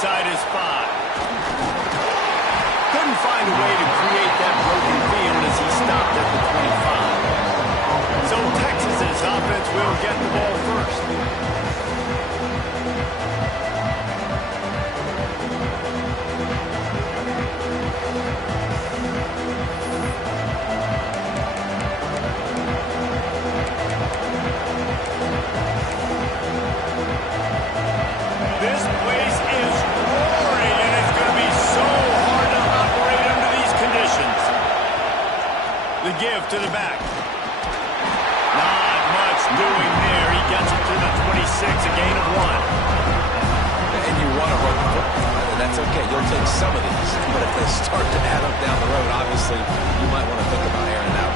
inside his 5. Couldn't find a way to create that broken field as he stopped at the 25. So Texas's offense will get the ball first. This place is roaring, and it's going to be so hard to operate under these conditions. The give to the back. Not much doing there. He gets it to the 26, a gain of 1. And you want to run the football, and that's okay. You'll take some of these. But if they start to add up down the road, obviously, you might want to think about airing out.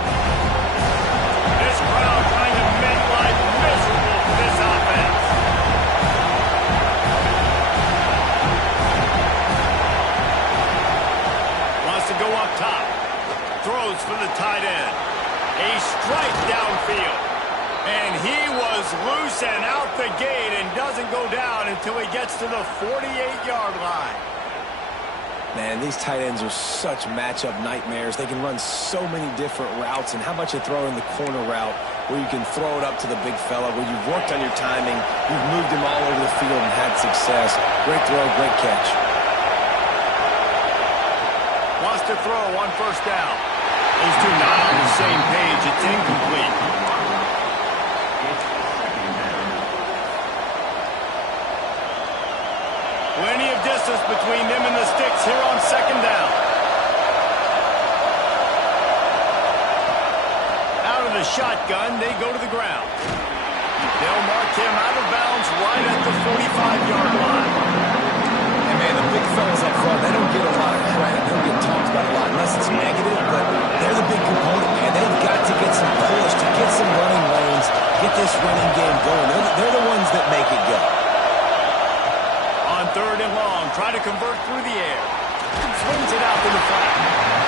This crowd trying to make life miserable for this offense. Wants to go up top. Throws for the tight end. A strike downfield. And he was loose and out the gate and doesn't go down until he gets to the 48-yard line. Man, these tight ends are such matchup nightmares. They can run so many different routes, and how about you throw in the corner route where you can throw it up to the big fella, where you've worked on your timing, you've moved him all over the field and had success. Great throw, great catch. Wants to throw on first down. Those two not on the same page. It's incomplete. Plenty of distance between them and the sticks here on second down. Out of the shotgun, they go to the ground. They'll mark him out of bounds right at the 45-yard line. And man, the big fellas up front, they don't get a lot of credit. They don't get talked about a lot unless it's negative, but they're the big component, man. They've got to get some push, to get some running lanes, get this running game going. They're the ones that make it go. On third and long, try to convert through the air. Swings it out to the flat.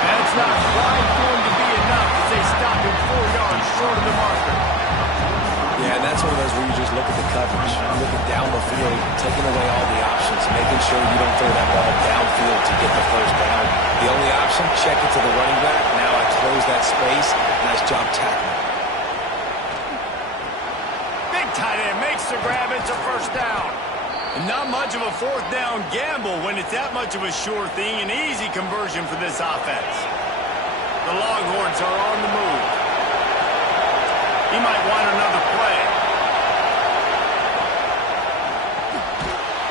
That's not quite going to be enough as they stop him 4 yards short of the marker. Yeah, and that's one of those where you just look at the coverage. You look at down the field, taking away all the options, making sure you don't throw that ball downfield to get the first down. The only option, check it to the running back. Now I close that space. Nice job tackling. Big tight end makes the grab. It's a first down. Not much of a fourth down gamble when it's that much of a sure thing. An easy conversion for this offense. The Longhorns are on the move. He might want another play.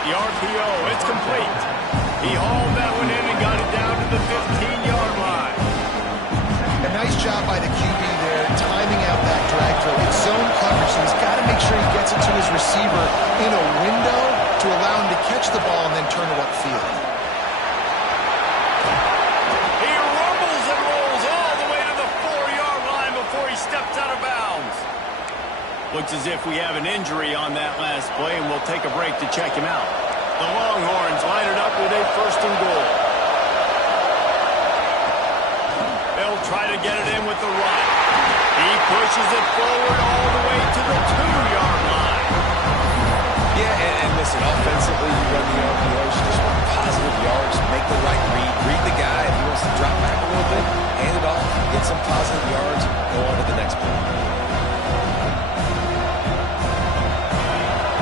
The RPO, it's complete. He hauled that one in and got it down to the 15-yard line. A nice job by the QB there, timing out that drag throw. It's zone coverage, so he's got to make sure he gets it to his receiver in a window to allow him to catch the ball and then turn it upfield. He rumbles and rolls all the way to the 4-yard line before he steps out of bounds. Looks as if we have an injury on that last play, and we'll take a break to check him out. The Longhorns line it up with a first and goal. They'll try to get it in with the run. He pushes it forward all the way to the 2-yard line. Yeah, and listen, offensively, you run the RPOs, you just want positive yards, make the right read the guy. If he wants to drop back a little bit, hand it off, get some positive yards, go on to the next play.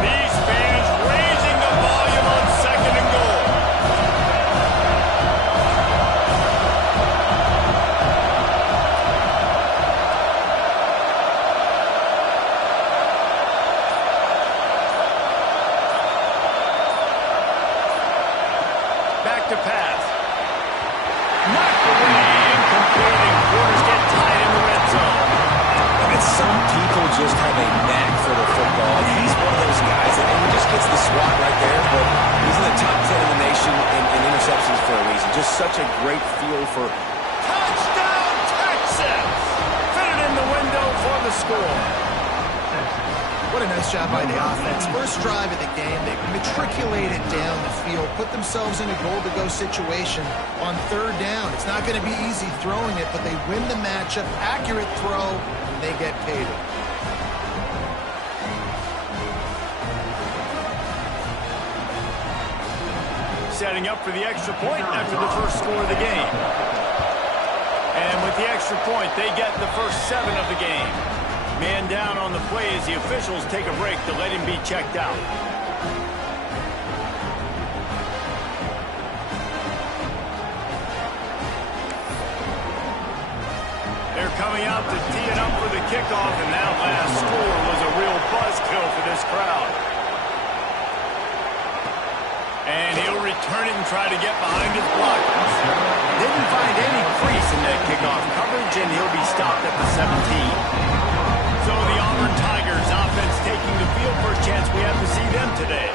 These fans raising the volume on second and goal. Back to pass. Knocked away, incomplete, and quarters get tied in the red zone. And some people just have a knack for the football. He's one of those guys that he just gets the swat right there, but he's in the top 10 of the nation in interceptions for a reason. Just such a great feel for... Touchdown, Texas! Fit it in the window for the score. What a nice job by the offense. First drive of the game, they matriculated down the field, put themselves in a goal-to-go situation on third down. It's not going to be easy throwing it, but they win the matchup. Accurate throw, and they get paid. setting up for the extra point after the first score of the game. And with the extra point, they get the first 7 of the game. Man down on the play as the officials take a break to let him be checked out. They're coming out to tee it up for the kickoff, and that last score was a real buzzkill for this crowd. And he'll return it and try to get behind his blockers. Didn't find any crease in that kickoff coverage, and he'll be stopped at the 17. So the Auburn Tigers offense taking the field for a chance we have to see them today.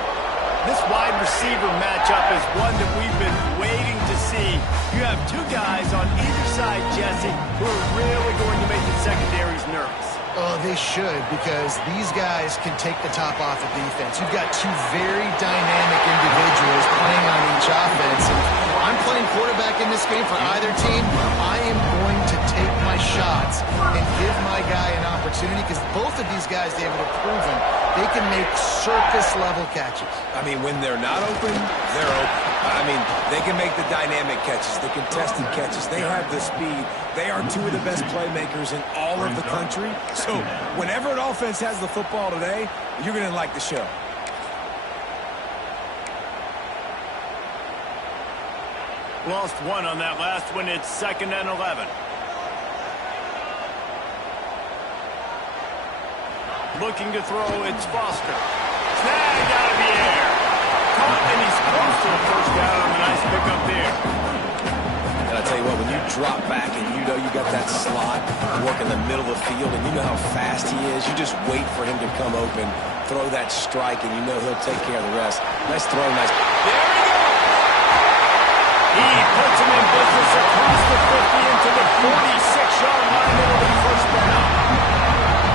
This wide receiver matchup is one that we've been waiting to see. You have 2 guys on either side, Jesse, who are really going to make the secondaries nervous. Oh, they should, because these guys can take the top off of defense. You've got 2 very dynamic individuals playing on each offense. And I'm playing quarterback in this game for either team. I am going to take my shots and give my guy an opportunity, because both of these guys, David, have proven they can make surface-level catches. I mean, when they're not open, they're open. I mean, they can make the dynamic catches, the contested catches. They have the speed. They are 2 of the best playmakers in all of the country. So whenever an offense has the football today, you're going to like the show. Lost 1 on that last one. It's 2nd and 11. Looking to throw, it's Foster. Snagged out of the air. Caught, and he's close to a first down on the nice pickup there. And I tell you what, when you drop back and you know you got that slot, work in the middle of the field, and you know how fast he is, you just wait for him to come open, throw that strike, and you know he'll take care of the rest. Nice throw, nice. There he goes! He puts him in business across the 50 into the 46-yard line. It'll be first down.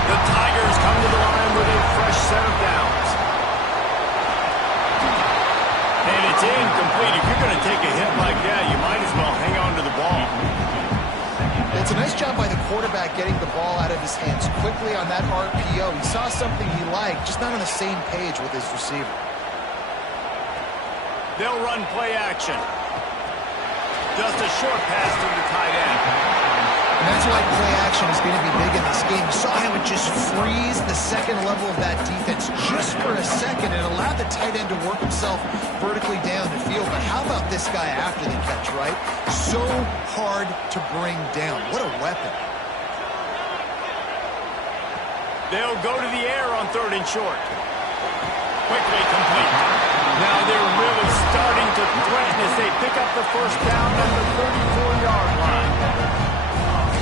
The Tigers come to the line with a fresh set of downs. And it's incomplete. If you're going to take a hit like that, you might as well hang on to the ball. It's a nice job by the quarterback getting the ball out of his hands quickly on that RPO. He saw something he liked, just not on the same page with his receiver. They'll run play action. Just a short pass to the tight end. And that's why play action is going to be big in this game. You saw how it just frees the second level of that defense just for a second and allowed the tight end to work himself vertically down the field. But how about this guy after the catch, right? So hard to bring down. What a weapon. They'll go to the air on 3rd and short. Quickly complete. Now they're really starting to threaten as they pick up the first down at the 34-yard line.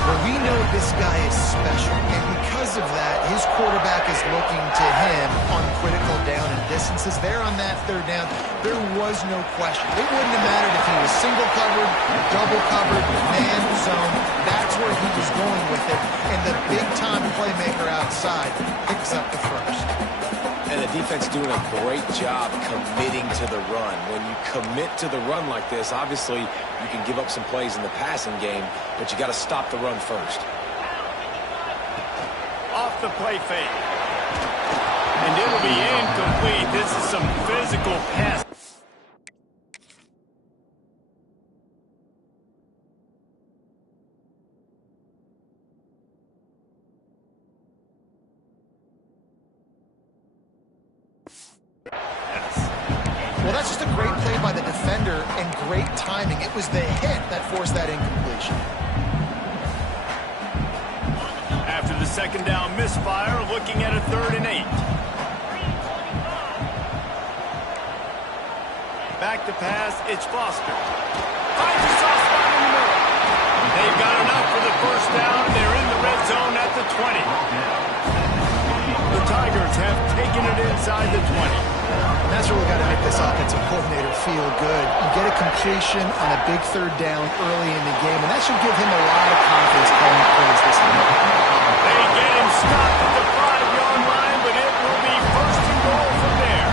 Well, we know this guy is special, and because of that, his quarterback is looking to him on critical down and distances. There on that 3rd down, there was no question. It wouldn't have mattered if he was single covered, double covered, man zone. That's where he was going with it, and the big-time playmaker outside picks up the first. And the defense doing a great job committing to the run. When you commit to the run like this, obviously you can give up some plays in the passing game, but you got to stop the run first. Off the play fake. And it'll be incomplete. This is some physical pass. Well, that's just a great play by the defender and great timing. It was the hit that forced that incompletion. After the 2nd down misfire, looking at a 3rd and 8. Back to pass, it's Foster. Finds a soft spot in the middle. They've got enough for the first down. They're in the red zone at the 20. The Tigers have taken it inside the 20. And that's really got to make this offensive coordinator feel good. You get a completion on a big 3rd down early in the game, and that should give him a lot of confidence calling plays this game. They get him stopped at the 5-yard line, but it will be 1st and goal from there.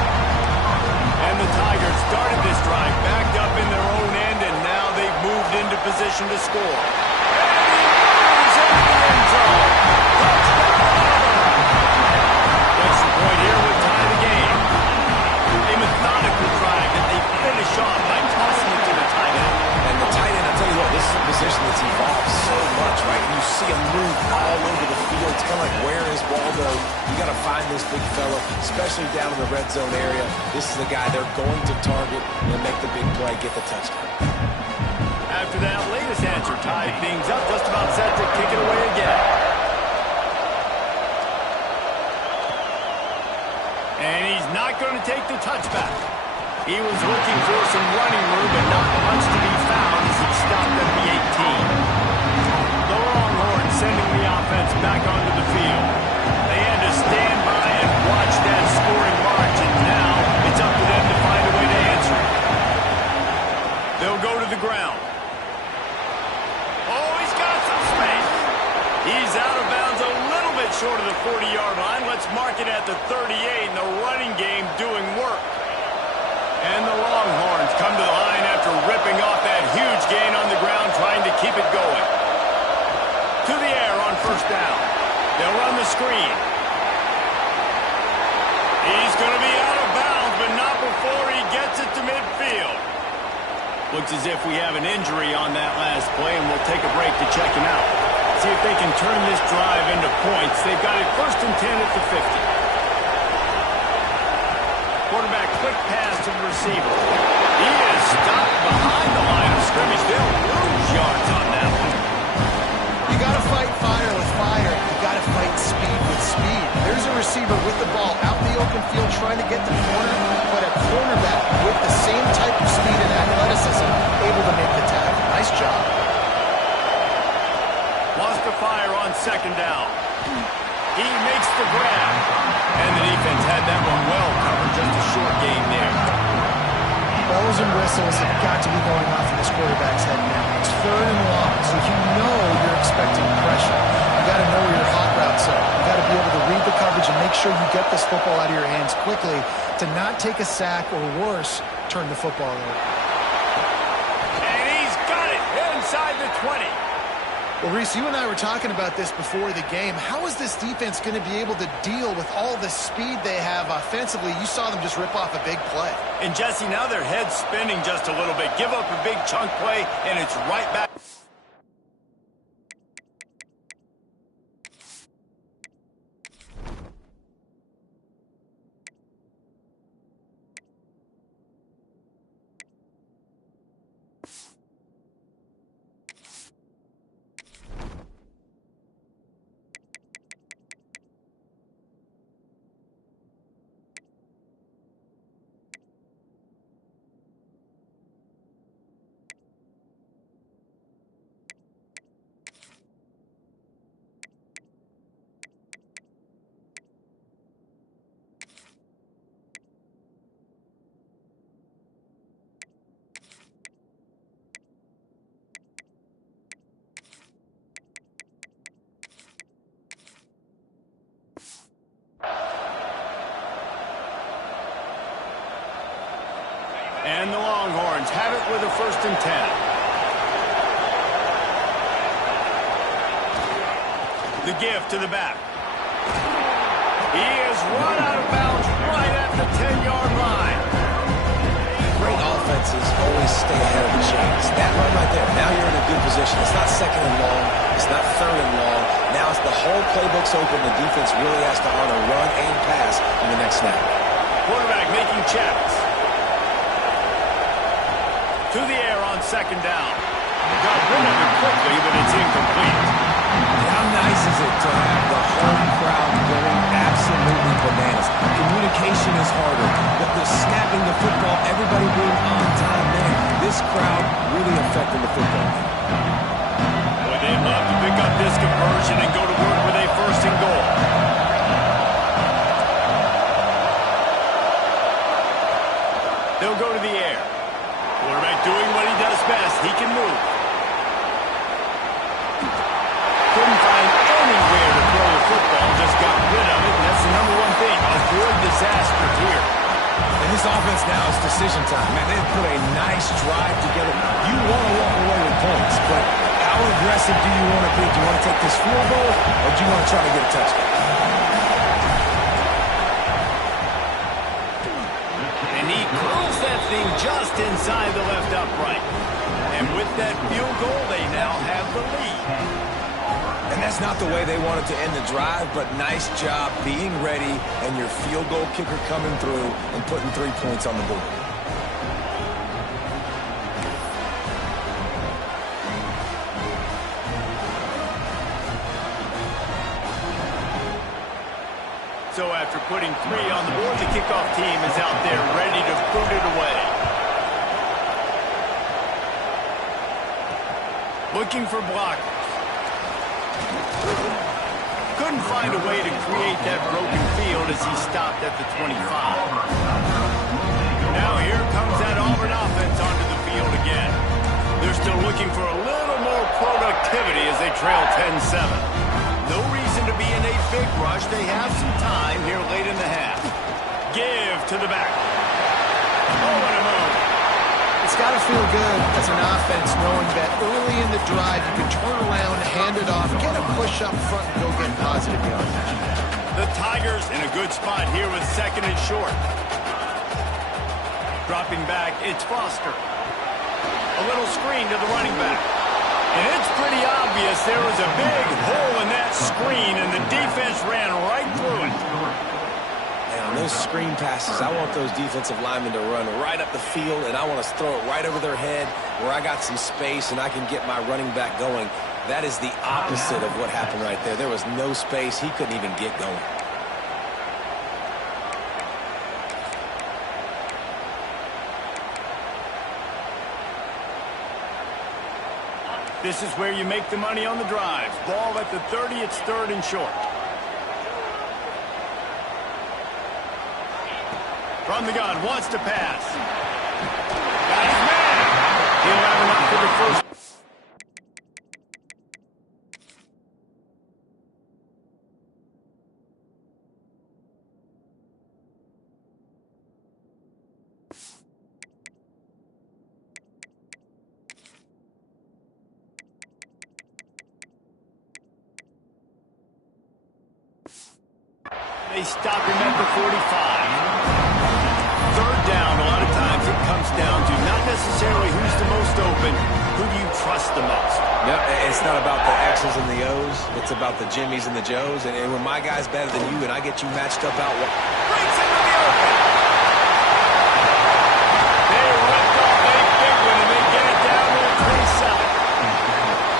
And the Tigers started this drive backed up in their own end, and now they've moved into position to score. And he moves into the end zone. Touchdown, Auburn. Extra point here would tie the game. A methodical drive that they finish off. see him move all over the field. It's kind of like, where is Waldo? You got to find this big fella, especially down in the red zone area. This is the guy they're going to target and make the big play, get the touchdown. After that latest answer tied things up, just about set to kick it away again. And he's not going to take the touchback. He was looking for some running room, but not much to be found as he stopped at the 18. The Longhorns sending the offense back onto the field. They had to stand by and watch that scoring march, and now it's up to them to find a way to answer it. They'll go to the ground. Oh, he's got some space. He's out of bounds a little bit short of the 40-yard line. Let's mark it at the 38, and the running game doing work. And the Longhorns come to the line after ripping off that huge gain on the ground, trying to keep it going. To the air on first down. They'll run the screen. He's going to be out of bounds, but not before he gets it to midfield. Looks as if we have an injury on that last play, and we'll take a break to check him out. See if they can turn this drive into points. They've got it 1st and 10 at the 50. Quarterback quick pass to the receiver. He is stopped behind the line of scrimmage. They'll lose yards on that one. You got to fight fire with fire. You got to fight speed with speed. There's a receiver with the ball out in the open field trying to get the corner, but a cornerback with the same type of speed and athleticism able to make the tackle. Nice job. Wants to fire on 2nd down. He makes the grab. And the defense had that one well covered. Just a short game there. Bells and whistles have got to be going off in this quarterback's head now. It's 3rd and long, so you know you're expecting pressure. You got to know where your hot routes are. You got to be able to read the coverage and make sure you get this football out of your hands quickly to not take a sack or worse, turn the football over. And he's got it inside the 20. Well, Reese, you and I were talking about this before the game. How is this defense going to be able to deal with all the speed they have offensively? You saw them just rip off a big play. And Jesse, now their head's spinning just a little bit. Give up a big chunk play, and it's right back. And the Longhorns have it with a 1st and 10. The give to the back. He is run out of bounds right at the 10-yard line. Great offenses always stay ahead of the chains. That run right there, now you're in a good position. It's not 2nd and long. It's not 3rd and long. Now it's the whole playbook's open. The defense really has to honor run and pass in the next snap. Quarterback making checks. To the air on 2nd down. Got rid of it quickly, but it's incomplete. How nice is it to have the home crowd going absolutely bananas? Communication is harder, but the snapping the football, everybody being on time, man, this crowd really affecting the football. Boy, they'd love to pick up this conversion and go to work with a 1st and goal. They'll go to the air. Quarterback doing what he does best. He can move. Couldn't find anywhere to throw the football. Just got rid of it, and that's the number one thing. Avoid disaster here. And this offense now is decision time. Man, they've put a nice drive together. You want to walk away with points, but how aggressive do you want to be? Do you want to take this field goal, or do you want to try to get a touchdown? And he curls that thing just inside the left upright. And with that field goal, they now have the lead. And And that's not the way they wanted to end the drive, but nice job being ready and your field goal kicker coming through and putting 3 points on the board. So after putting 3 on the board, the kickoff team is out there ready to boot it away. Looking for blockers. Couldn't find a way to create that broken field as he stopped at the 25. Now here comes that Auburn offense onto the field again. They're still looking for a little more productivity as they trail 10-7. No reason to be in a big rush. They have some time here late in the half. Give to the back. Oh, and a move. It's got to feel good as an offense knowing that early in the drive you can turn around, hand it off, get a push up front, and go get positive yardage. The Tigers in a good spot here with 2nd and short. Dropping back, it's Foster. A little screen to the running back. And it's pretty obvious there was a big hole in that screen, and the defense ran right through it. And on those screen passes, I want those defensive linemen to run right up the field, and I want to throw it right over their head where I got some space and I can get my running back going. That is the opposite of what happened right there. There was no space. He couldn't even get going. This is where you make the money on the drive. Ball at the 30, it's 3rd and short. From the gun, wants to pass. Got his man. He'll have enough for the first. They stop him at the 45. 3rd down, a lot of times it comes down to not necessarily who's the most open, who do you trust the most? No, it's not about the X's and the O's. It's about the Jimmies and the Joes. And when my guy's better than you and I get you matched up out wide. Breaks into the open. They ripped off a big one, and they get it down to the 27.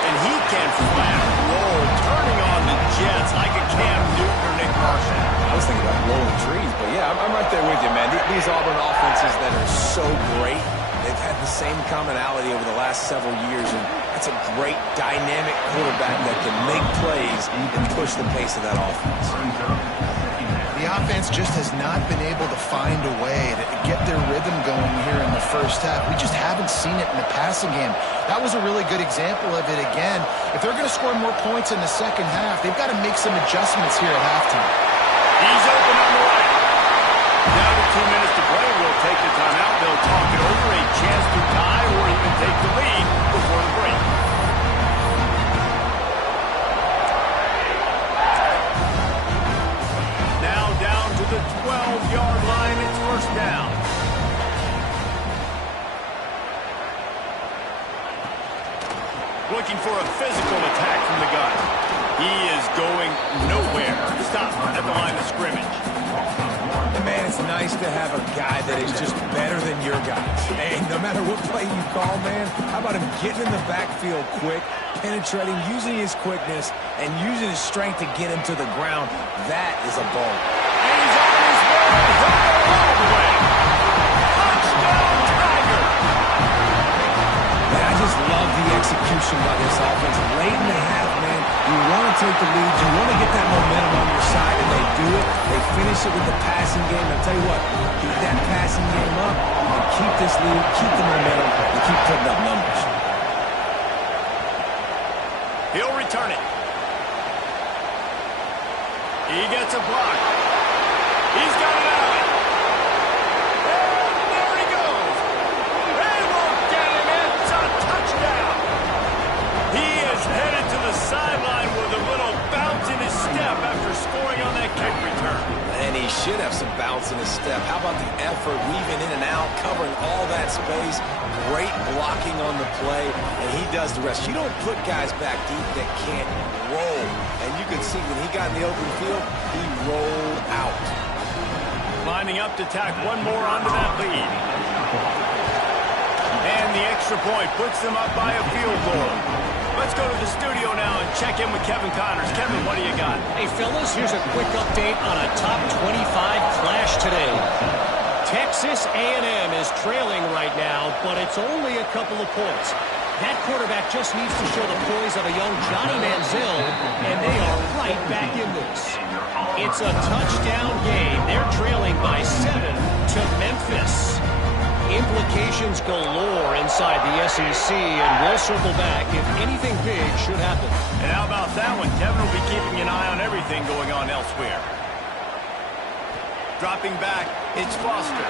And he can flat roll, turning on the Jets like a Cam Newton or Nick Marshall. I was thinking about blowing trees, but yeah, I'm right there with you, man. These Auburn offenses that are so great, they've had the same commonality over the last several years, and that's a great dynamic quarterback that can make plays and push the pace of that offense. The offense just has not been able to find a way to get their rhythm going here in the first half. We just haven't seen it in the passing game. That was a really good example of it again. If they're going to score more points in the second half, they've got to make some adjustments here at halftime. He's open on the right. Down to 2 minutes to play. We'll take the timeout. They'll talk it over. A chance to tie or even take the lead before the break. Now down to the 12-yard line. It's 1st down. Looking for a physical attack from the gun. He is going nowhere. Stop at the line of scrimmage. And man, it's nice to have a guy that is just better than your guys. And no matter what play you call, man, how about him getting in the backfield quick, penetrating, using his quickness, and using his strength to get him to the ground. That is a ball. And he's on his way. All the way. Touchdown, Tiger. Man, I just love the execution by this offense. Late in the half, man, you want to take the lead. You want to get that momentum on your side, and they do it. They finish it with the passing game. I'll tell you what, keep that passing game up and keep this lead, keep the momentum, and keep putting up numbers. He'll return it. He gets a block. He's got it out. And there he goes. They won't get him. It's a touchdown. He is headed to the sideline with a little bounce in his step after scoring on that kick return. And he should have some bounce balance in his step. How about the effort, weaving in and out, covering all that space. Great blocking on the play, and he does the rest. You don't put guys back deep that can't roll. And you can see when he got in the open field, he rolled out. Lining up to tack one more onto that lead. And the extra point puts them up by a field goal. Let's go to the studio now and check in with Kevin Connors. Kevin, what do you got? Hey, fellas, here's a quick update on a top 25 clash today. Texas A&M is trailing right now, but it's only a couple of points. That quarterback just needs to show the poise of a young Johnny Manziel, and they are right back in this. It's a touchdown game. They're trailing by 7 to Memphis. Implications galore inside the SEC, and we'll circle back if anything big should happen. And how about that one? Kevin will be keeping an eye on everything going on elsewhere. Dropping back, it's Foster.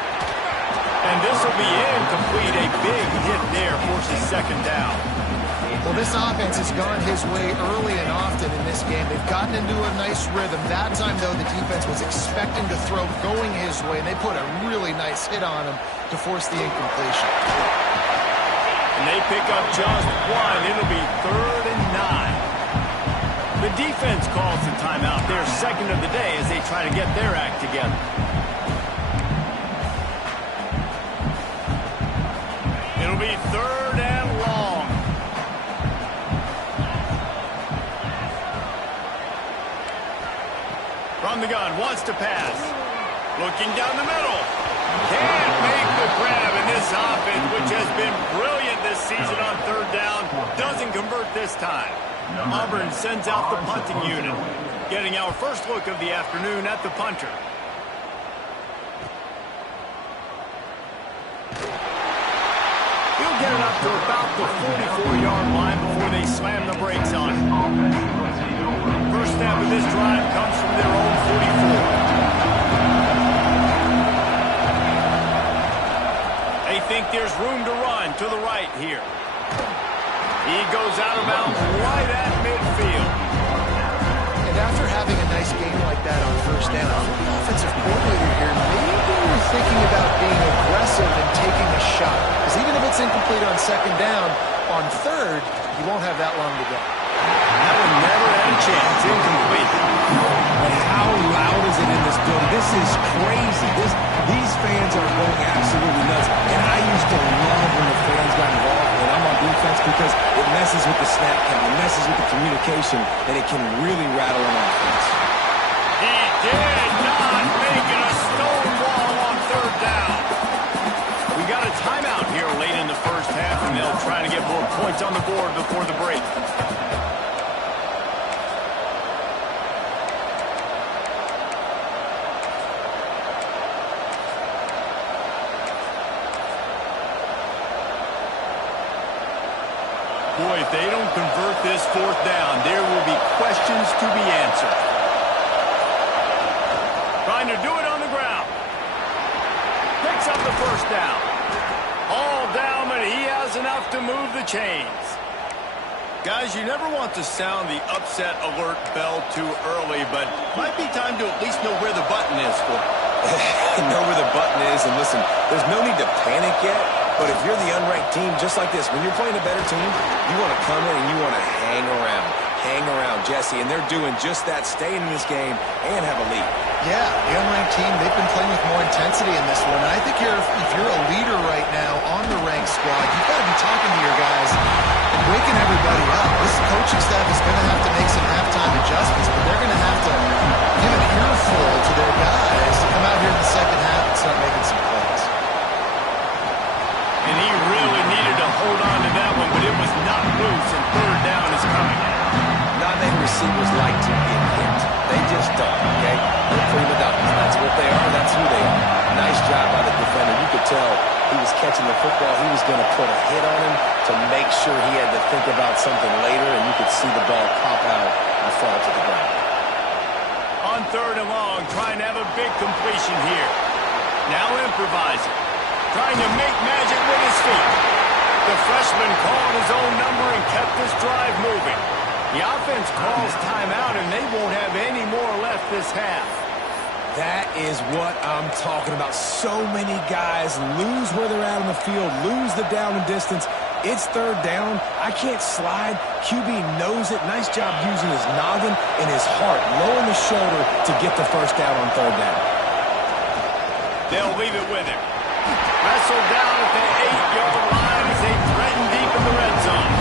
And this will be incomplete. A big hit there forces second down. Well, this offense has gone his way early and often in this game. They've gotten into a nice rhythm. That time, though, the defense was expecting to throw going his way, and they put a really nice hit on him to force the incompletion. And they pick up just one. It'll be 3rd and 9. The defense calls the timeout. Their second of the day as they try to get their act together. It'll be 3rd and long. From the gun, wants to pass. Looking down the middle. Can't make the grab, and this offense, which has been brilliant this season on 3rd down, doesn't convert this time. Auburn sends out the punting unit, getting our first look of the afternoon at the punter. He'll get it up to about the 44-yard line before they slam the brakes on it. First snap of this drive comes from their own 44. They think there's room to run to the right here. He goes out of bounds right at midfield. And after having a nice game like that on 1st down, the offensive coordinator here, maybe you're thinking about being aggressive and taking a shot. Because even if it's incomplete on 2nd down, on 3rd, you won't have that long to go. That one never had a chance. Incomplete. And how loud is it in this building? This is crazy. These fans are going absolutely nuts. And I used to love when the fans got involved when I'm on defense because it messes with the snap count. It messes with the communication, and it can really rattle an offense. He did not make it a stone wall on 3rd down. We got a timeout here late in the first half, and they'll try to get more points on the board before the break. Boy, if they don't convert this 4th down, there will be questions to be answered. Trying to do it on the ground. Picks up the 1st down. All down, but he has enough to move the chains. Guys, you never want to sound the upset alert bell too early, but might be time to at least know where the button is for it. Know where the button is, and listen, there's no need to panic yet. But if you're the unranked team, just like this, when you're playing a better team, you want to come in and you want to hang around. Hang around, Jesse. And they're doing just that, staying in this game and have a lead. Yeah, the unranked team, they've been playing with more intensity in this one. And I think if you're a leader right now on the ranked squad, you've got to be talking to your guys and waking everybody up. This coaching staff is going to have to make some halftime adjustments, but they're going to have to give an earful to their guys to come out here in the second half and start making some plays. And he really needed to hold on to that one, but it was not loose, and 3rd down is coming. Not many receivers like to get hit. They just don't, okay? They're prima donnas. That's what they are. That's who they are. Nice job by the defender. You could tell he was catching the football. He was going to put a hit on him to make sure he had to think about something later, and you could see the ball pop out and fall to the ground. On 3rd and long, trying to have a big completion here. Now improvising. Trying to make magic with his feet. The freshman called his own number and kept this drive moving. The offense calls timeout, and they won't have any more left this half. That is what I'm talking about. So many guys lose where they're at on the field, lose the down and distance. It's third down. I can't slide. QB knows it. Nice job using his noggin and his heart, lowering the shoulder to get the first down on third down. They'll leave it with him. Wrestled down at the 8-yard line as they threaten deep in the red zone.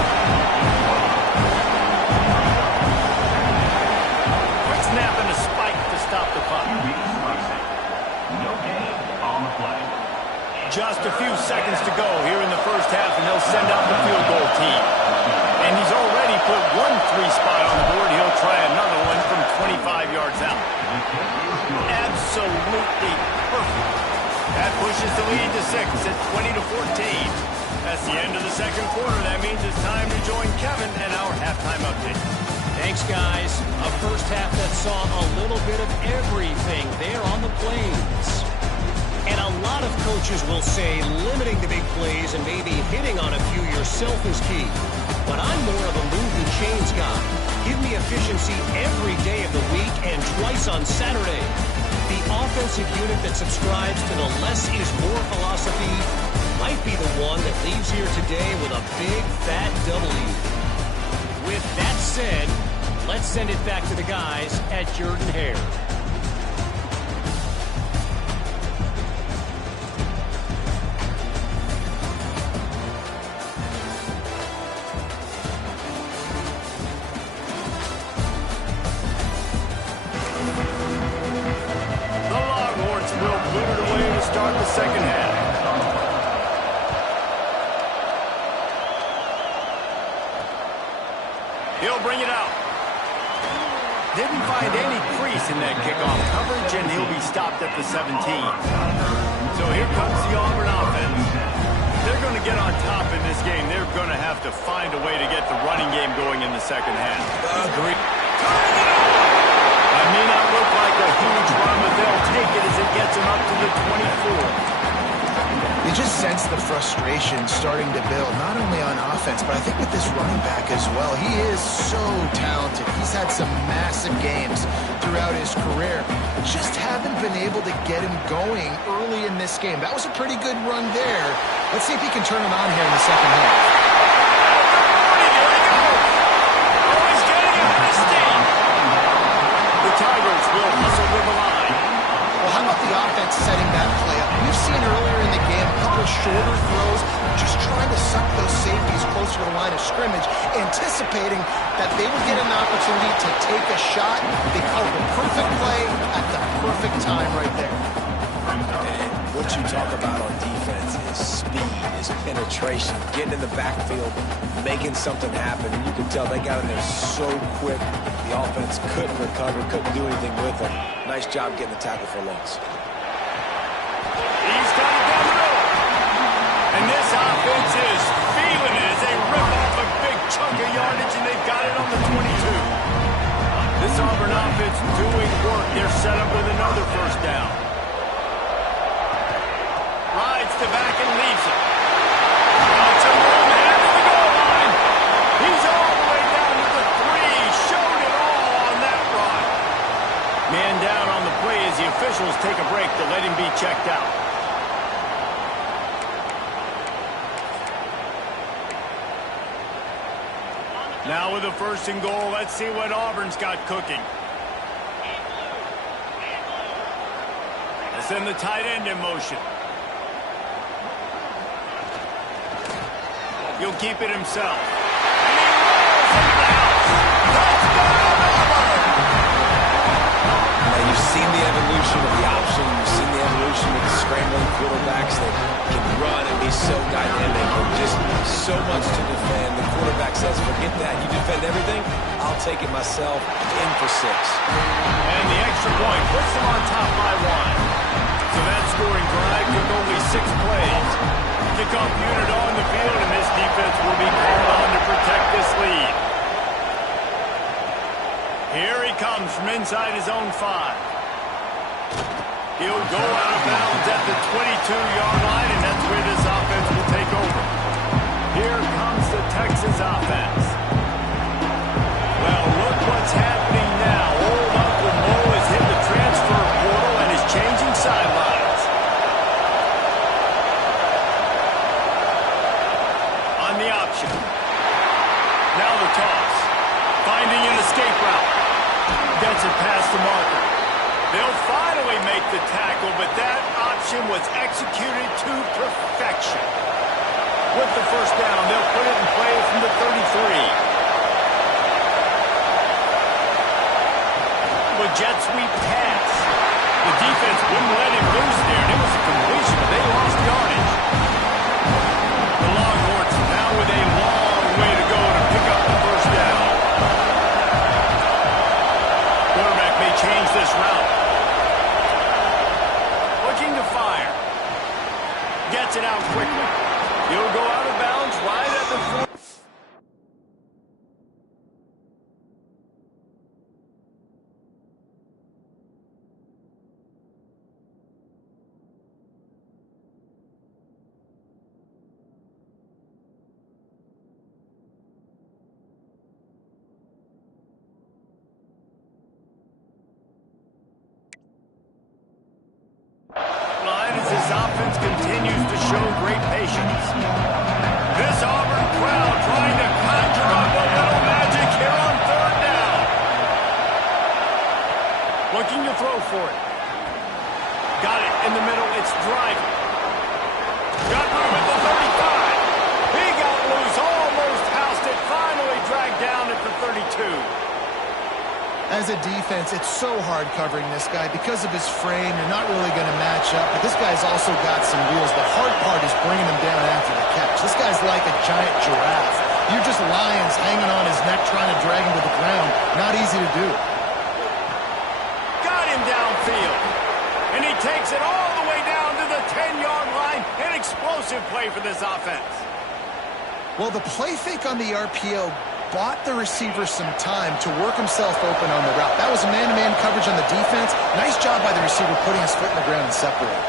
Quick snap and a spike to stop the punt. No gain on the play. Just a few seconds to go here in the first half, and they'll send out the field goal team. And he's already put one 3-spot on the board. He'll try another one from 25 yards out. Absolutely perfect. That pushes the lead to 6 at 20-14. That's the end of the second quarter. That means it's time to join Kevin and our halftime update. Thanks, guys. A first half that saw a little bit of everything there on the plains. And a lot of coaches will say limiting the big plays and maybe hitting on a few yourself is key. But I'm more of a move the chains guy. Give me efficiency every day of the week and twice on Saturday. The offensive unit that subscribes to the less is more philosophy might be the one that leaves here today with a big, fat W. With that said, let's send it back to the guys at Jordan-Hare. Start the second half. He'll bring it out. Didn't find any crease in that kickoff coverage, and he'll be stopped at the 17. So here comes the Auburn offense. They're going to get on top in this game. They're going to have to find a way to get the running game going in the second half. Agreed. It may not look like a huge run, but they'll take it as it gets them up to the 24. You just sense the frustration starting to build, not only on offense, but I think with this running back as well. He is so talented. He's had some massive games throughout his career. Just haven't been able to get him going early in this game. That was a pretty good run there. Let's see if he can turn him on here in the second half. Tigers will hustle to the line. Well, how about the offense setting that play up? We've seen earlier in the game a couple of shorter throws, just trying to suck those safeties closer to the line of scrimmage, anticipating that they would get an opportunity to take a shot. They called the perfect play at the perfect time right there. And what you talk about on defense is speed, is penetration, getting in the backfield, making something happen. And you can tell they got in there so quick. The offense couldn't recover, couldn't do anything with them. Nice job getting the tackle for loss. He's got it down the middle. And this offense is feeling it as they rip off a big chunk of yardage, and they've got it on the 22. This Auburn offense doing work. They're set up with another first down. Rides to back and leaves it. It's a move ahead to the goal line. He's all the way down to the 3. Showed it all on that run. Man down on the play as the officials take a break to let him be checked out. Now with a first and goal, let's see what Auburn's got cooking. They send the tight end in motion. He'll keep it himself. And he rolls into the house. Touchdown, Auburn! Now you've seen the evolution of the option. You've seen the evolution of the scrambling quarterbacks that can run and be so dynamic, but just so much to defend. The quarterback says, forget that. You defend everything, I'll take it myself. In for 6. And the extra point puts them on top by 1. So that scoring drive took only 6 plays. Kickoff unit on the field, and this defense will be called on to protect this lead. Here he comes from inside his own 5. He'll go out of bounds at the 22-yard line, and that's where this offense will take over. Here comes the Texas offense. Well, look what's happening now. Old Uncle Mo has hit the transfer portal, and action. Now the toss. Finding an escape route. Gets it past the marker. They'll finally make the tackle, but that option was executed to perfection. With the first down, they'll put it in play from the 33. A jet sweep pass. The defense wouldn't let him loose there, and it was a completion. They lost yardage. The Longhorns now with a long way to go to pick up the first down. Quarterback may change this route. Looking to fire. Gets it out quickly. He'll go out of bounds right at the 4. This offense continues to show great patience. This Auburn crowd trying to conjure up a little magic here on third down. Looking to throw for it. Got it in the middle. It's driving. Got room at the 35. He got loose, almost housed it. Finally dragged down at the 32. As a defense, it's so hard covering this guy. Because of his frame, you're not really going to match up. But this guy's also got some wheels. The hard part is bringing him down after the catch. This guy's like a giant giraffe. You're just lions hanging on his neck trying to drag him to the ground. Not easy to do. Got him downfield. And he takes it all the way down to the 10-yard line. An explosive play for this offense. Well, the play fake on the RPO bought the receiver some time to work himself open on the route. That was a man-to-man coverage on the defense. Nice job by the receiver putting his foot in the ground and separating.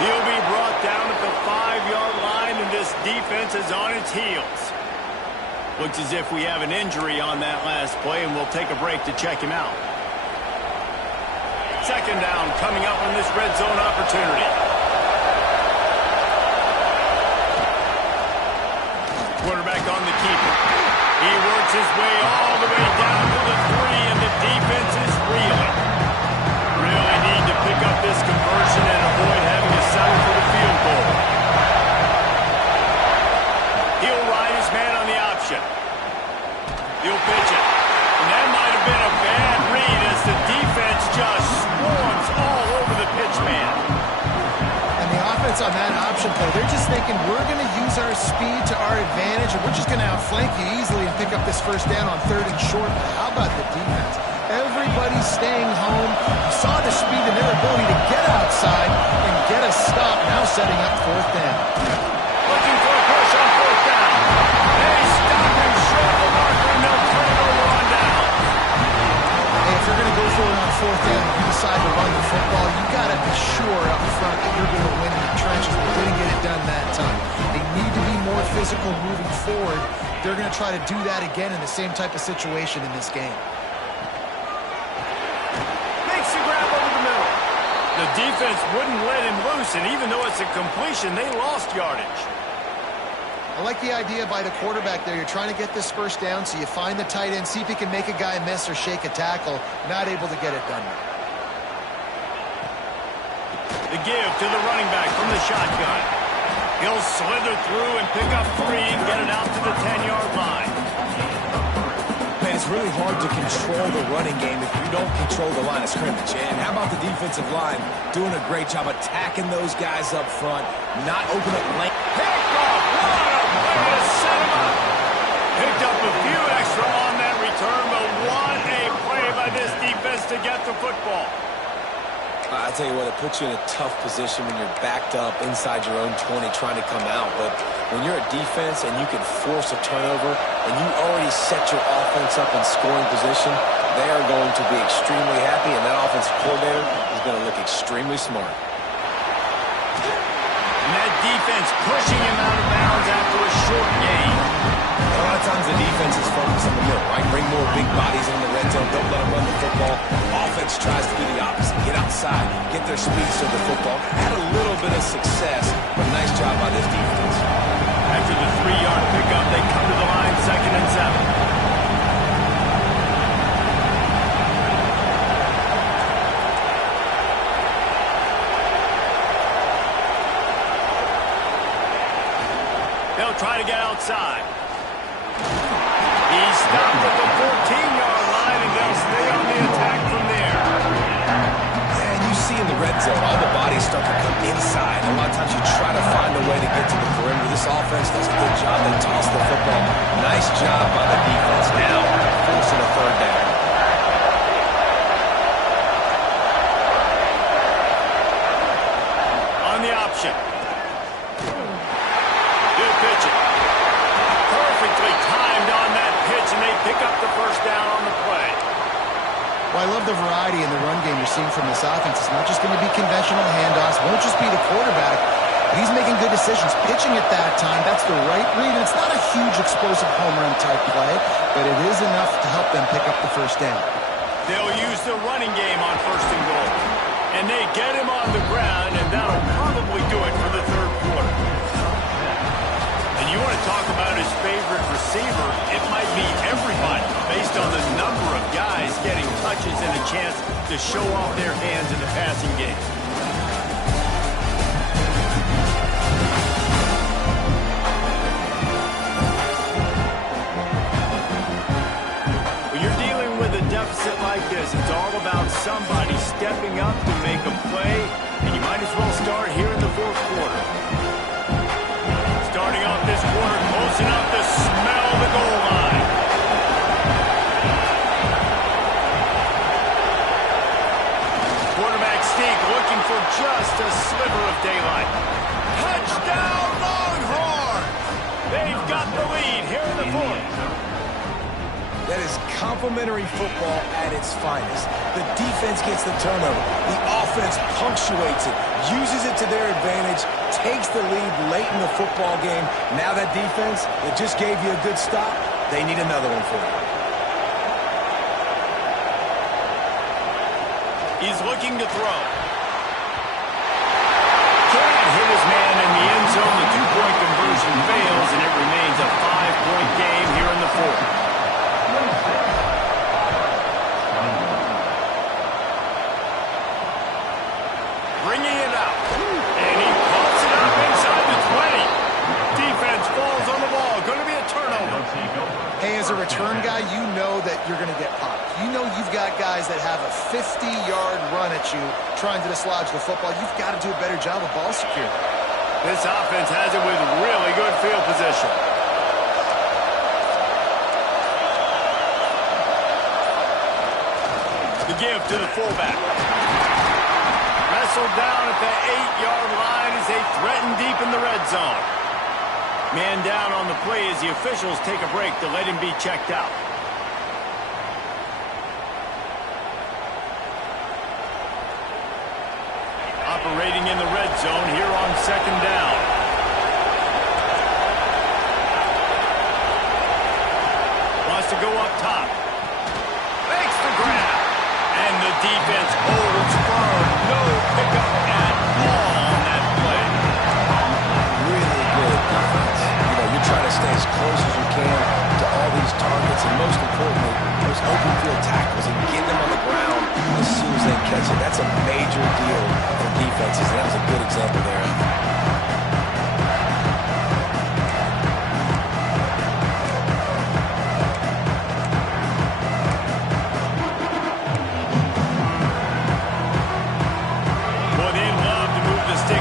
He'll be brought down at the 5-yard line, and this defense is on its heels. Looks as if we have an injury on that last play, and we'll take a break to check him out. Second down coming up on this red zone opportunity. Quarterback on the keeper. He works his way all the way down to the 3, and the defense is reeling. Really need to pick up this conversion and avoid having to settle for the field goal. He'll ride his man on the option. He'll pitch it. And that might have been a bad read as the defense just swarms all over the pitch man. And the offense on that option play, they're just thinking we're going to use our speed to our advantage, and we're just going to outflank you easily and pick up this first down on 3rd and short. But how about the defense? Everybody's staying home. You saw the speed and their ability to get outside and get a stop, now setting up 4th down. Looking for a push on 4th down. They stop him short of the marker, and they'll turn it over on down. Hey, if you're going to go for it on 4th down and you decide to run the football, you got to be sure up front that you're going to win in the trenches. They didn't get it done that time. They need to be more physical moving forward. They're going to try to do that again in the same type of situation in this game. Makes the grab over the middle. The defense wouldn't let him loose, and even though it's a completion, they lost yardage. I like the idea by the quarterback there. You're trying to get this first down, so you find the tight end, see if he can make a guy miss or shake a tackle. Not able to get it done. The give to the running back from the shotgun. He'll slither through and pick up 3 and get it out to the 10-yard line. Man, it's really hard to control the running game if you don't control the line of scrimmage. And how about the defensive line doing a great job attacking those guys up front, not opening up lane. Picked off. What a way to set him up. Picked up a few extra on that return, but what a play by this defense to get the football. I tell you what, it puts you in a tough position when you're backed up inside your own 20 trying to come out. But when you're a defense and you can force a turnover and you already set your offense up in scoring position, they are going to be extremely happy, and that offensive coordinator is going to look extremely smart. And that defense pushing him out of bounds after a short gain. A lot of times the defense is focused on the middle, right? Bring more big bodies in the red zone. Don't let them run the football. Offense tries to do the opposite. Get outside. Get their speed to the football. Had a little bit of success, but nice job by this defense. That after the 3-yard pickup, they come to the line, 2nd and 7. They'll try to get outside. He's stopped at the 14-yard line, and they'll stay on the attack from there. And you see in the red zone, all the bodies start to come inside. A lot of times you try to find a way to get to the perimeter. This offense does a good job. They toss the football. Nice job by the defense. Now, forcing a 3rd down. On the option. Good pitching. Perfectly timed on that pitch, and they pick up the 1st down on the play. Well, I love the variety in the run game you're seeing from this offense. It's not just going to be conventional handoffs. Won't just be the quarterback. But he's making good decisions. Pitching at that time, that's the right read. And it's not a huge explosive home run type play, but it is enough to help them pick up the 1st down. They'll use the running game on 1st and goal. And they get him on the ground, and that'll probably do it for the 3rd quarter. And you want to talk about his favorite receiver, it might be everybody, based on the number of guys getting touches and a chance to show off their hands in the passing game. When you're dealing with a deficit like this, it's all about somebody stepping up to make a play, and you might as well start here in the 4th quarter. Starting off this quarter, close enough to smell the goal line. Quarterback sneak looking for just a sliver of daylight. Touchdown, Longhorns! They've got the lead here in the 4th. That is complimentary football at its finest. The defense gets the turnover. The offense punctuates it, uses it to their advantage, takes the lead late in the football game. Now that defense that just gave you a good stop, they need another one for you. He's looking to throw. Can't hit his man in the end zone. The 2-point conversion fails, and it remains a 5-point game here in the 4th. Bringing it out, and he pops it up inside the 20. Defense falls on the ball. Going to be a turnover. Hey, as a return guy, you know that you're going to get popped. You know you've got guys that have a 50-yard run at you trying to dislodge the football. You've got to do a better job of ball security. This offense has it with really good field position. The give to the fullback. Wrestled down at the 8-yard line as they threaten deep in the red zone. Man down on the play as the officials take a break to let him be checked out. Operating in the red zone here on 2nd down. Wants to go up top. Makes the grab. And the defense holds firm. No pickup at all on that play. Really good defense. You know, you're trying to stay as close as you can to all these targets, and most importantly, those open field tackles and getting them on the ground as soon as they catch it. That's a major deal for defenses, and that was a good example there.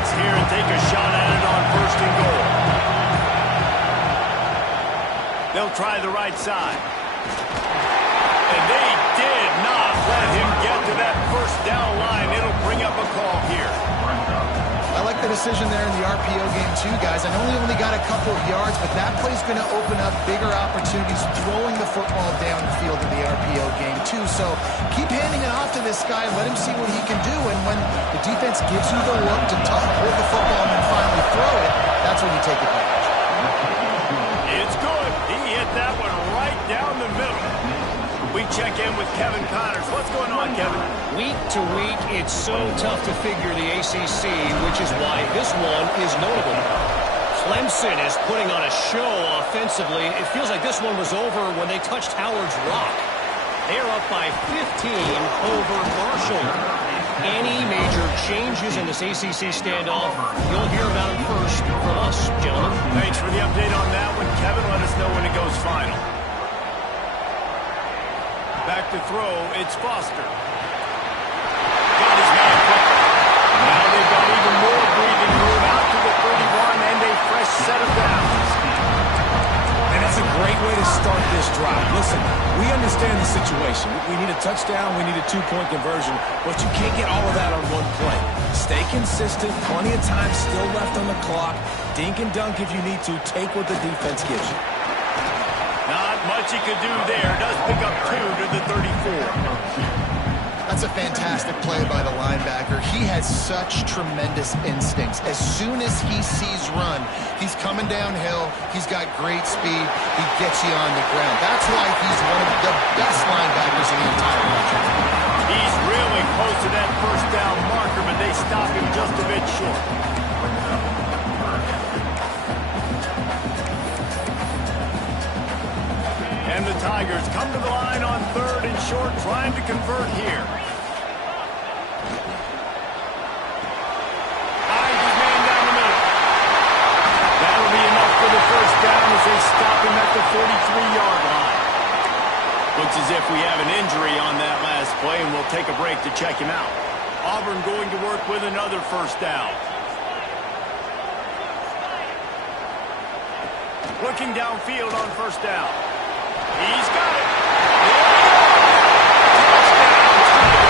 Here and take a shot at it on 1st and goal. They'll try the right side. And they did not let him get to that 1st down line. It'll bring up a call here. I like the decision there in the RPO game too, guys. I know he only got a couple of yards, but that play's going to open up bigger opportunities throwing the football downfield in the RPO game too. So keep handing it off to this guy. Let him see what he can do. And when the defense gives you the look to hold the football and then finally throw it, that's when you take advantage. It's good. He hit that one right down the middle. We check in with Kevin Connors. What's going on, Kevin? Week to week, it's so tough to figure the ACC, which is why this one is notable. Clemson is putting on a show offensively. It feels like this one was over when they touched Howard's Rock. They're up by 15 over Marshall. Any major changes in this ACC standoff, you'll hear about them first from us, gentlemen. Thanks for the update on that one, Kevin. Let us know when it goes final. Back to throw, it's Foster. Got his man quickly. Now they've got even more breathing room out to the 31 and a fresh set of downs. And that's a great way to start this drive. Listen, we understand the situation. We need a touchdown, we need a two-point conversion, but you can't get all of that on one play. Stay consistent, plenty of time still left on the clock. Dink and dunk if you need to. Take what the defense gives you. Not much he could do there. Does pick up 2 to the 34. That's a fantastic play by the linebacker. He has such tremendous instincts. As soon as he sees run, he's coming downhill. He's got great speed. He gets you on the ground. That's why he's one of the best linebackers in the entire country. He's really close to that first down marker, but they stop him just a bit short. And the Tigers come to the line on 3rd and short, trying to convert here. Eyes his man down the middle. That'll be enough for the first down as they stop him at the 43-yard line. Looks as if we have an injury on that last play, and we'll take a break to check him out. Auburn going to work with another first down. Looking downfield on first down. He's got it. Touchdown, Tiger.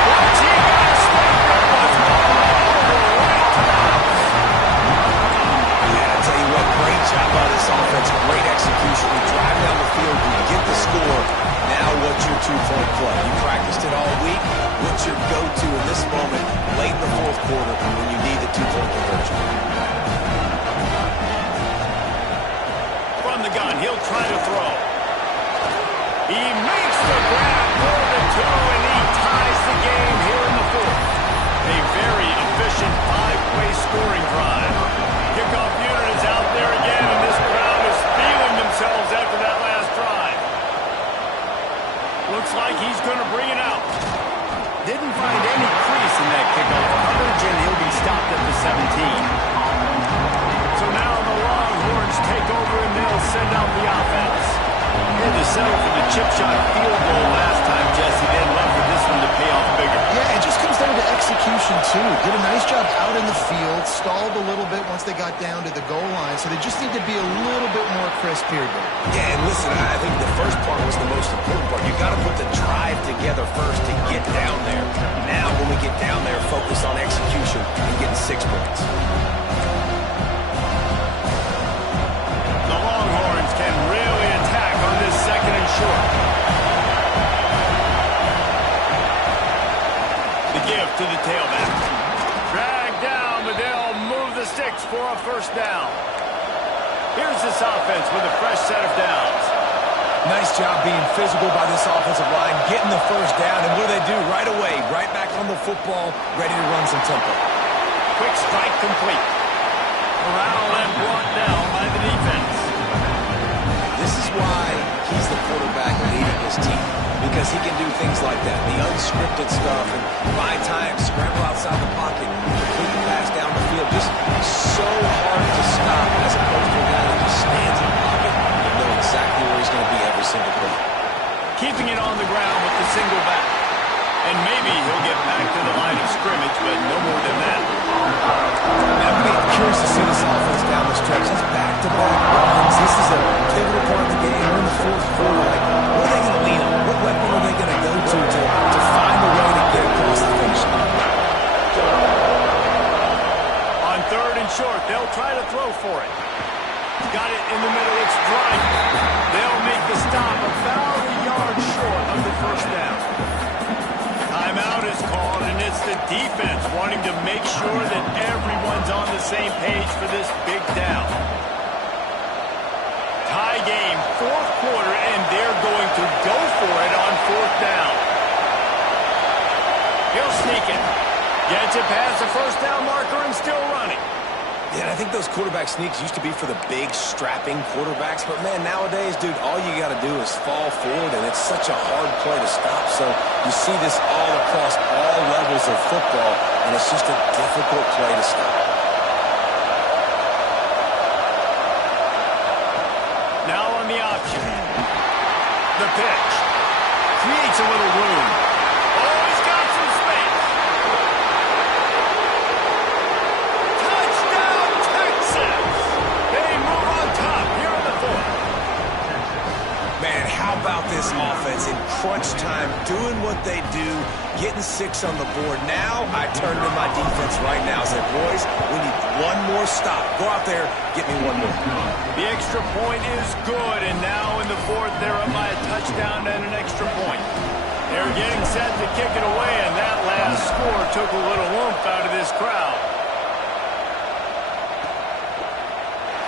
Once he got a step, that was all the way to the house. Yeah, I tell you what, great job by this offense. Great execution. You drive down the field, you get the score. Now what's your two-point play? You practiced it all week. What's your go-to in this moment late in the fourth quarter when you need the two-point conversion? From the gun, he'll try to throw. He makes the grab, more than 2, and he ties the game here in the fourth. A very efficient 5-play scoring drive. Kickoff unit is out there again, and this crowd is feeling themselves after that last drive. Looks like he's going to bring it out. Didn't find any crease in that kickoff coverage, and he'll be stopped at the 17. So now the Longhorns take over, and they'll send out the offense. Had to settle for the chip shot field goal last time, Jesse. They'd love for this one to pay off bigger. Yeah, it just comes down to execution, too. Did a nice job out in the field, stalled a little bit once they got down to the goal line, so they just need to be a little bit more crisp here. Yeah, and listen, I think the first part was the most important part. You got to put the drive together first to get down there. Now, when we get down there, focus on execution and getting 6 points. The Longhorns can really attack on this 2nd and short. The give to the tailback. Dragged down, but they'll move the sticks for a first down. Here's this offense with a fresh set of downs. Nice job being physical by this offensive line, getting the first down, and what do they do right away? Right back on the football, ready to run some tempo. Quick strike complete. Corral and brought down by the defense. This is why he's the quarterback leading his team, because he can do things like that, the unscripted stuff, and buy time, scramble outside the pocket, complete the pass down the field. Just so hard to stop as opposed to a guy that just stands in the pocket and know exactly where he's going to be every single play. Keeping it on the ground with the single back. And maybe he'll get back to the line of scrimmage, but no more than that. I'm going to be curious to see this offense down the stretch. It's back-to-back runs. This is a pivotal part of the game. We're in the fourth quarter. Like, what are they going to lean on? What weapon are they going to go to find a way to get across the finish line? On 3rd and short, they'll try to throw for it. Got it in the middle. It's Bryant. They'll make the stop about a yard short of the first down. Timeout is called, and it's the defense wanting to make sure that everyone's on the same page for this big down. Tie game, fourth quarter, and they're going to go for it on 4th down. He'll sneak it. Gets it past the first down marker and still running. Yeah, and I think those quarterback sneaks used to be for the big, strapping quarterbacks. But, man, nowadays, dude, all you got to do is fall forward, and it's such a hard play to stop. So you see this all across all levels of football, and it's just a difficult play to stop. Now on the option. The pitch. Creates a little room. Oh, he's got some space. Touchdown, Texas! They move on top here in the fourth. Man, how about this offense in crunch time, doing what they do, getting 6 on the board. Now I turn to my defense right now and say, boys, we need one more stop. Go out there, get me one more. The extra point is good, and now in the fourth, they're up by a touchdown and an extra point. They're getting set to kick it away, and that last score took a little oomph out of this crowd.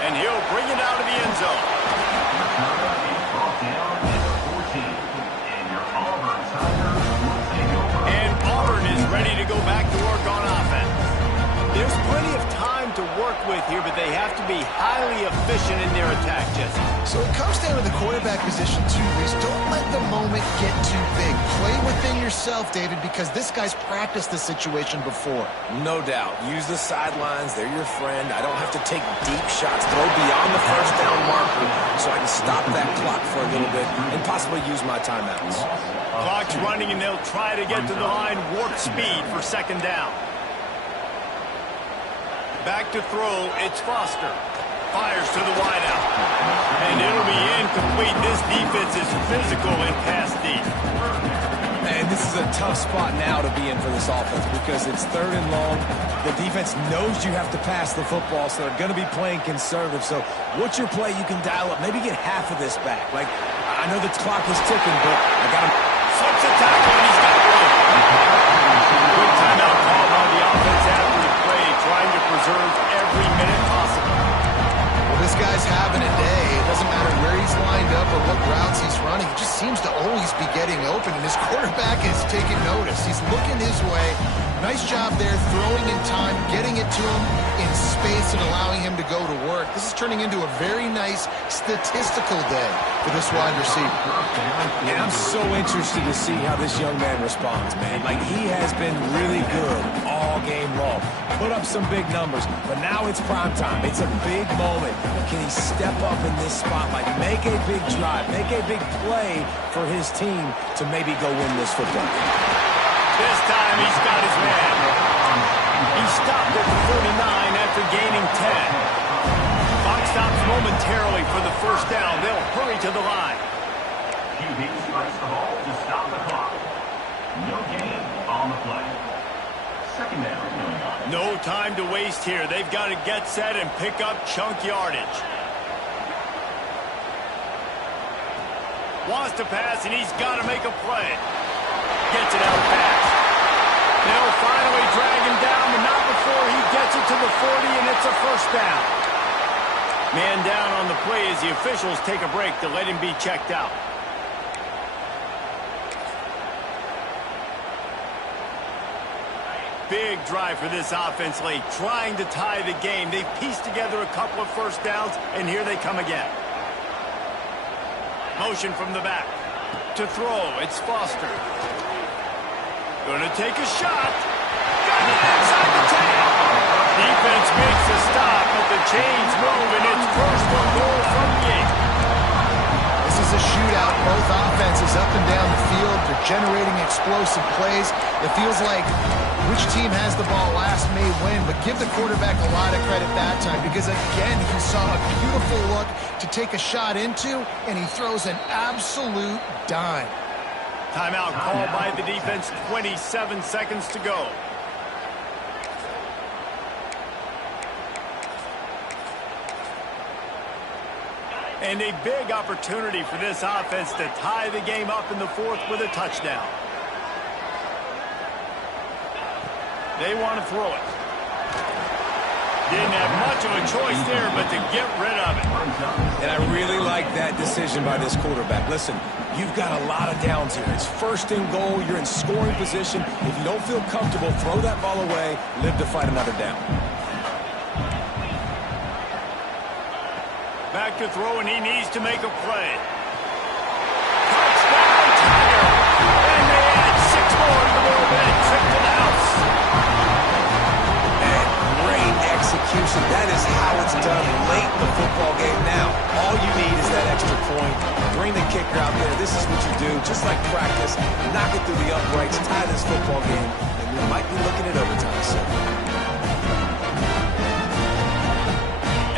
And he'll bring it out of the end zone. And Auburn is ready to go back to work on offense. There's plenty of time to work with here, but they have to be highly efficient in their attack, Jesse. So it comes down to the quarterback position, too, Reese. Don't let the moment get too big. Play within yourself, David, because this guy's practiced this situation before. No doubt. Use the sidelines. They're your friend. I don't have to take deep shots, throw beyond the first down marker so I can stop that clock for a little bit and possibly use my timeouts. Clock's running, and they'll try to get to the line warp speed for second down. Back to throw, it's Foster. Fires to the wideout. And it'll be incomplete. This defense is physical in pass deep. And this is a tough spot now to be in for this offense because it's 3rd and long. The defense knows you have to pass the football, so they're going to be playing conservative. So what's your play you can dial up? Maybe get half of this back. Like, I know the clock is ticking, but I got to... Slips a tackle, and he's got room. Good timeout call by the offense after the play, trying to preserve every minute possible. Well, this guy's having a day. It doesn't matter where he's lined up or what routes he's running. He just seems to always be getting open, and his quarterback is taking notice. He's looking his way. Nice job there, throwing in time, getting it to him in space and allowing him to go to work. This is turning into a very nice statistical day for this wide receiver. And I'm so interested to see how this young man responds, man. Like, he has been really good all game long. Put up some big numbers, but now it's prime time. It's a big moment. Can he step up in this spotlight, make a big drive, make a big play for his team to maybe go win this football game? This time he's got his man. He stopped at the 49 after gaining 10. Clock stops momentarily for the first down. They'll hurry to the line. QB strikes the ball to stop the clock. No gain on the play. Second down. No time to waste here. They've got to get set and pick up chunk yardage. Wants to pass, and he's got to make a play. Gets it out fast. They'll finally drag him down, but not before he gets it to the 40, and it's a first down. Man down on the play as the officials take a break to let him be checked out. Big drive for this offense late, trying to tie the game. They've pieced together a couple of first downs, and here they come again. Motion from the back. To throw, it's Foster. Gonna take a shot. Got it inside the 10. Defense makes a stop, but the chains move, and it's first and goal from the 8. This is a shootout. Both offenses up and down the field. They're generating explosive plays. It feels like which team has the ball last may win, but give the quarterback a lot of credit that time because, again, he saw a beautiful look to take a shot into, and he throws an absolute dime. Timeout called by the defense, 27 seconds to go. And a big opportunity for this offense to tie the game up in the fourth with a touchdown. They want to throw it. Didn't have much of a choice there, but to get rid of it. And I really like that decision by this quarterback. Listen, you've got a lot of downs here. It's first and goal. You're in scoring position. If you don't feel comfortable, throw that ball away. Live to fight another down. back to throw, and he needs to make a play. Touchdown, Tiger! And they add 6 more to the board and a trip to the house. And great execution. That is how it's done late in the football game. Now, all you need is that extra point. Bring the kicker out there. This is what you do. Just like practice, knock it through the uprights, tie this football game, and we might be looking at overtime soon.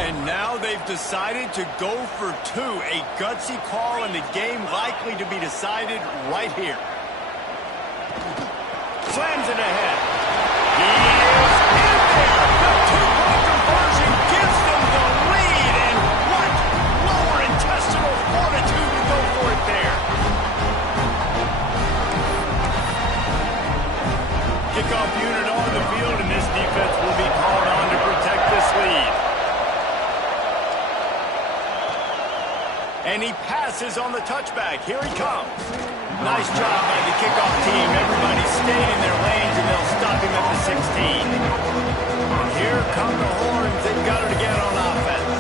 And now they've decided to go for 2. A gutsy call, and the game likely to be decided right here. Slams it ahead. He is in there. The 2-point conversion gives them the lead. And what lower intestinal fortitude to go for it there. Kickoff unit on the field, and this defense will be called on to protect this lead. And he passes on the touchback. Here he comes. Nice job by the kickoff team. Everybody stayed in their lanes, and they'll stop him at the 16. And here come the horns. They've got it again on offense.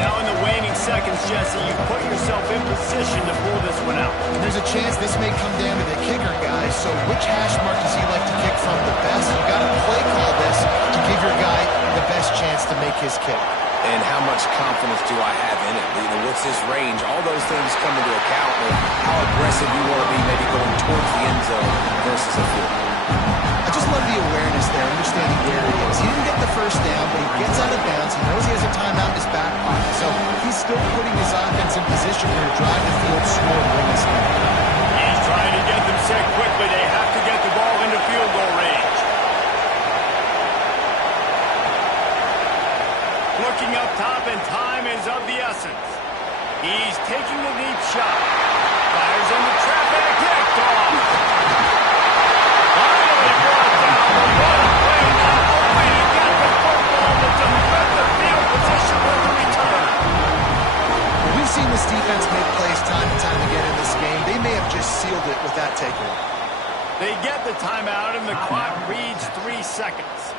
Now in the waning seconds, Jesse, you put yourself in position to pull this one out. And there's a chance this may come down to the kicker, guys. So which hash mark does he like to kick from the best? You got to play call this to give your guy the best chance to make his kick. And how much confidence do I have in it? You know, what's his range? All those things come into account with how aggressive you want to be, maybe going towards the end zone versus a field. I just love the awareness there, understanding where he is. He didn't get the first down, but he gets out of bounds. He knows he has a timeout in his back pocket. So he's still putting his offense in position here to drive the field, score, and win this game. He's trying to get them set quickly. They have to get the ball into field goal range. Looking up top, and time is of the essence. He's taking the deep shot. Fires into traffic. Picked off. Finally brought down. What a play. Not only to get the football, but to put the field position with the return. We've seen this defense make plays time and time again in this game. They may have just sealed it with that takeaway. They get the timeout, and the clock reads 3 seconds.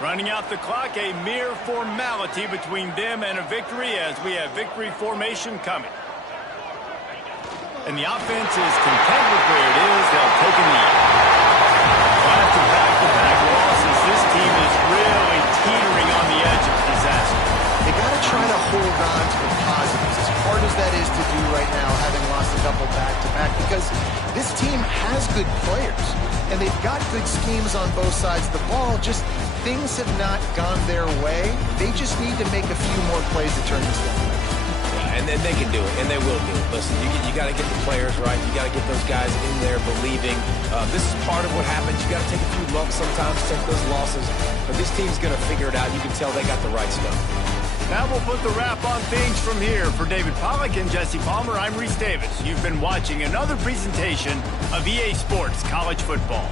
Running out the clock, a mere formality between them and a victory as we have victory formation coming. And the offense is content with where it is. They'll take a knee. After back-to-back losses, this team is really teetering on the edge of disaster. They got to try to hold on to the positives, as hard as that is to do right now, having lost a couple back-to-back, because this team has good players, and they've got good schemes on both sides of the ball. Just things have not gone their way. They just need to make a few more plays to turn this thing around. And then they can do it, and they will do it. Listen, you got to get the players right. You got to get those guys in there believing. This is part of what happens. You got to take a few lumps sometimes, take those losses. But this team's going to figure it out. You can tell they got the right stuff. That will put the wrap on things from here. For David Pollack and Jesse Palmer, I'm Reese Davis. You've been watching another presentation of EA Sports College Football.